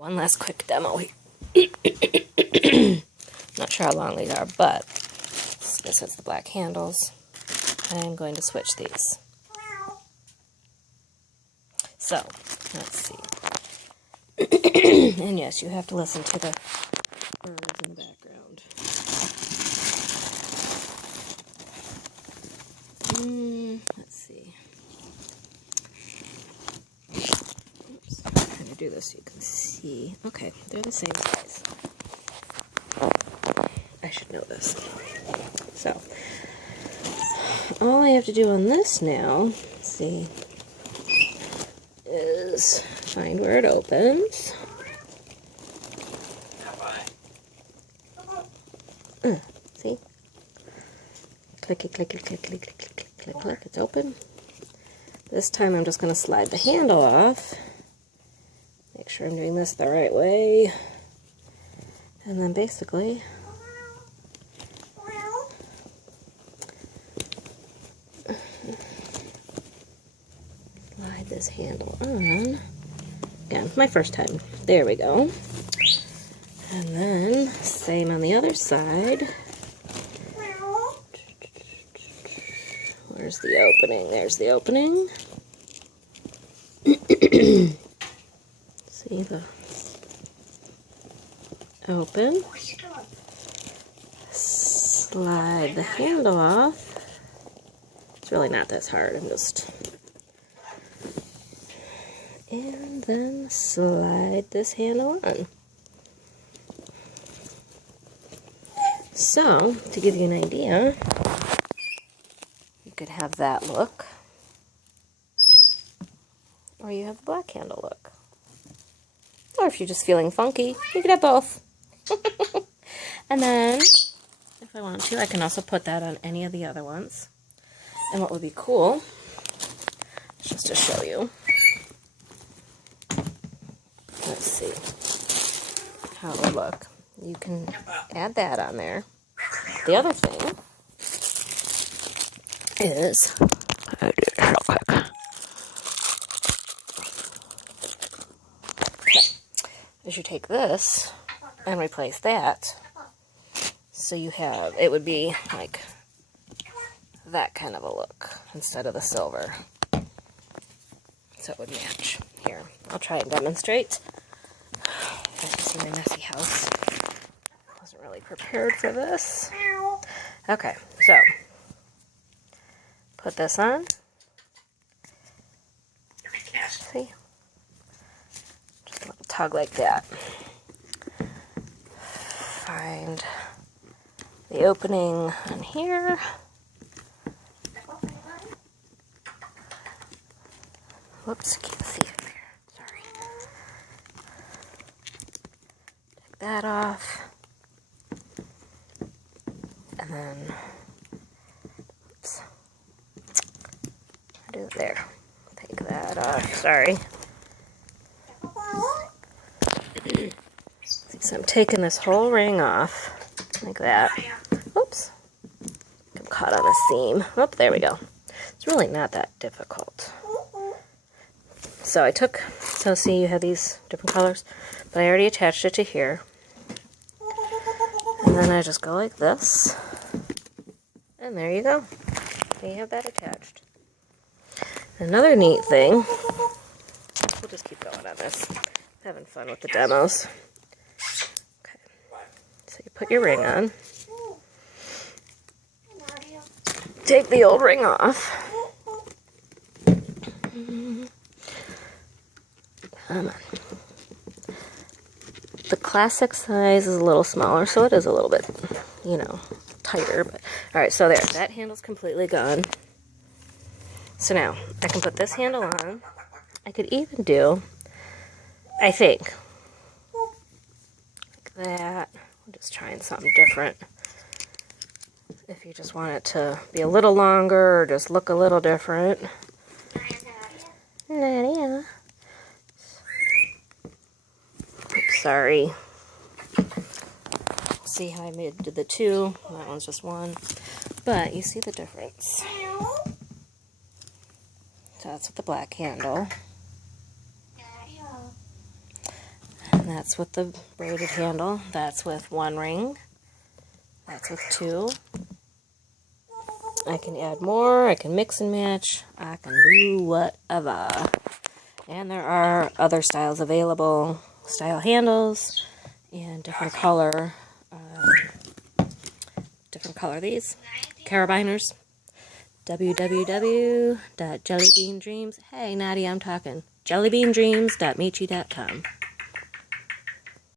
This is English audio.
One last quick demo. Not sure how long these are, but this is the black handles. I'm going to switch these. So, let's see. And yes, you have to listen to the birds in the background. Let's see. Oops, I'm trying to do this so you can see. Okay, they're the same size. I should know this. So, all I have to do on this now, let's see, is find where it opens. See? Clicky, clicky, click, click, click, click, click, click. It's open. This time I'm just going to slide the handle off. Make sure I'm doing this the right way. And then basically slide this handle on. Again, my first time. There we go. And then same on the other side. Where's the opening? There's the opening. See the open. Slide the handle off. It's really not this hard. I'm just... And then slide this handle on. So, to give you an idea, you could have that look, or you have the black handle look. Or if you're just feeling funky, you could have both. And then, if I want to, I can also put that on any of the other ones. And what would be cool, just to show you, let's see how it would look. You can add that on there. The other thing is, I'll do it real quick. Okay. Is you take this and replace that, so you have, it would be like that kind of a look instead of the silver. So it would match. Here, I'll try and demonstrate. As you see my messy house. Wasn't really prepared for this. Okay, so put this on. See? Just a little tug like that. Find the opening on here. Whoops, can't see it there. Sorry. Take that off. And then, oops, do it there. Take that off. Sorry. So I'm taking this whole ring off, like that. Oops. I'm caught on a seam. Oh, there we go. It's really not that difficult. So I took, so see you have these different colors, but I already attached it to here. And then I just go like this. And there you go. You have that attached. Another neat thing, we'll just keep going on this. I'm having fun with the demos. Okay. So you put your ring on. Take the old ring off. Come on. The classic size is a little smaller, so it is a little bit, you know, tighter. But alright, so there. That handle's completely gone. So now, I can put this handle on. I could even do, I think, like that. I'm just trying something different. If you just want it to be a little longer or just look a little different. Nadia. Oops, sorry. See how I made the two? That one's just one. But you see the difference. So that's with the black handle. And that's with the braided handle. That's with 1 ring. That's with 2. I can add more. I can mix and match. I can do whatever. And there are other styles available. Style handles and different color. These. Carabiners. www.jellybeandreams. Hey, Nadia, I'm talking. jellybeandreams.miche.com.